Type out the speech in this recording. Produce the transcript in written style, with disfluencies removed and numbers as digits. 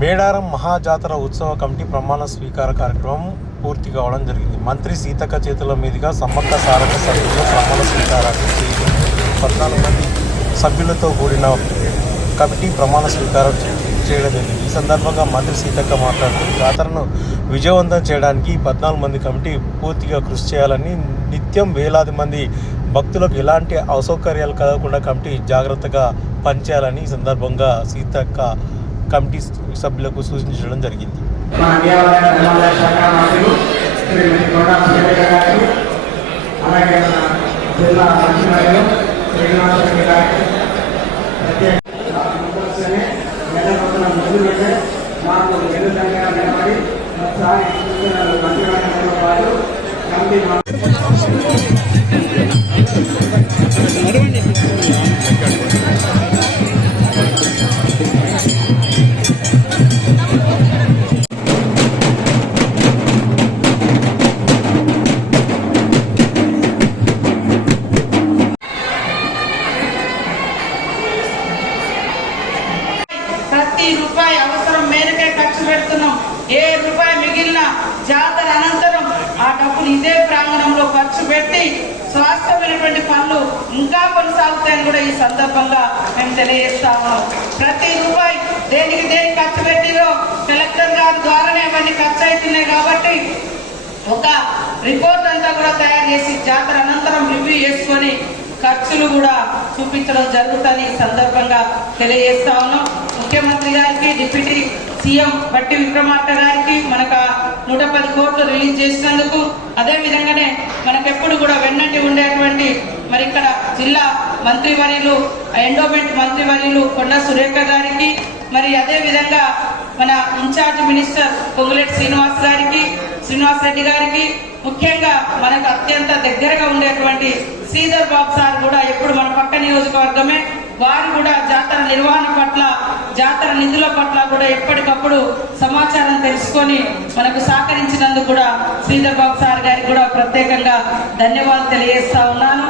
మేడారం మహాజాతర ఉత్సవ కమిటీ ప్రమాణ స్వీకార కార్యక్రమం పూర్తి కావడం జరిగింది. మంత్రి సీతక్క చేతుల మీదుగా సమ్మక్క సారక్క సభ్యులు ప్రమాణ స్వీకారాన్ని 14 మంది సభ్యులతో కూడిన కమిటీ ప్రమాణ స్వీకారం చేయడం జరిగింది. ఈ సందర్భంగా మంత్రి సీతక్క మాట్లాడుతూ జాతరను విజయవంతం చేయడానికి 14 మంది కమిటీ పూర్తిగా కృషి చేయాలని, నిత్యం వేలాది మంది భక్తులకు ఎలాంటి అసౌకర్యాలు కలగకుండా కమిటీ జాగ్రత్తగా పనిచేయాలని ఈ సందర్భంగా సీతక్క కమిటీ సభ్యులకు సూచించడం జరిగింది. రూపాయి అవసరం మేరకే ఖర్చు పెడుతున్నాం. ఏ రూపాయి మిగిలిన జాతర అనంతరం ఆ డబ్బులు ఇదే ప్రాంగణంలో ఖర్చు పెట్టి స్వాస్థ్యమైనటువంటి పనులు ఇంకా కొనసాగుతాయని కూడా ఈ సందర్భంగా మేము తెలియజేస్తా ఉన్నాం. ప్రతి రూపాయి దేనికి ఖర్చు పెట్టిరో కలెక్టర్ గారి ద్వారానే అవన్నీ ఖర్చు అవుతున్నాయి. కాబట్టి ఒక రిపోర్ట్ అంతా కూడా తయారు చేసి జాతర అనంతరం రివ్యూ చేసుకొని ఖర్చులు కూడా చూపించడం జరుగుతుంది ఈ సందర్భంగా తెలియజేస్తా ఉన్నాం. ముఖ్యమంత్రి గారికి, డిప్యూటీ సీఎం బట్టి విక్రమార్క గారికి మనకు 110 కోట్లు రిలీజ్ చేసినందుకు, అదే విధంగానే మనకెప్పుడు కూడా వెన్నటి ఉండేటువంటి మరి ఇక్కడ జిల్లా మంత్రివర్యులు, ఎండోమెంట్ మంత్రివర్యులు కొండ సురేఖ గారికి, మరి అదే విధంగా మన ఇన్ఛార్జ్ మినిస్టర్ పొంగులేటి శ్రీనివాస్ రెడ్డి గారికి, ముఖ్యంగా మనకు అత్యంత దగ్గరగా ఉండేటువంటి శ్రీధర్ బాబు సార్ కూడా ఎప్పుడు మన పక్క నియోజకవర్గమే, వారు కూడా జాతర నిర్వహణ పట్ల, జాతర నిధుల పట్ల కూడా ఎప్పటికప్పుడు సమాచారం తెలుసుకొని మనకు సహకరించినందుకు కూడా శ్రీధర్ బాబు సార్ గారికి కూడా ప్రత్యేకంగా ధన్యవాదాలు తెలియజేస్తా ఉన్నాను.